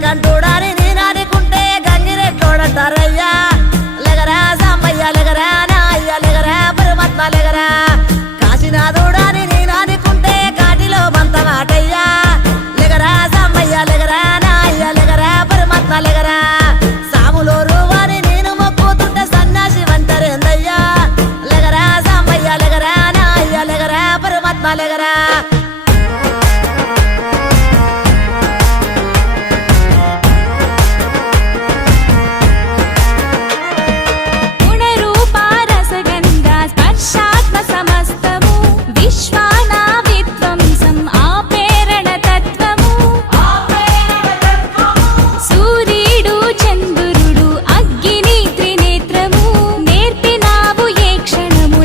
కంటూడాని నేనానుకుంటే గంగిరెట్లోడంటారయ్యా లెగరా సాంబయ్య లెగరా నా అయ్య లెగరా పరమాత్మ లెగరా కాశీనాథుడాని నేనానుకుంటే కాటిలో బంత మాటయ్యా లెగరా సాంబయ్య లెగరా నా అయ్య లెగరా పరమాత్మ లెగరా సాములోరు వారి నేను మొక్కుతుంటే సన్నాసి వంటరేందయ్యా లెగరా సాంబయ్య లెగరా నా అయ్య లెగరా పరమాత్మ లెగరా గుణరూప రసగంధ స్పర్శ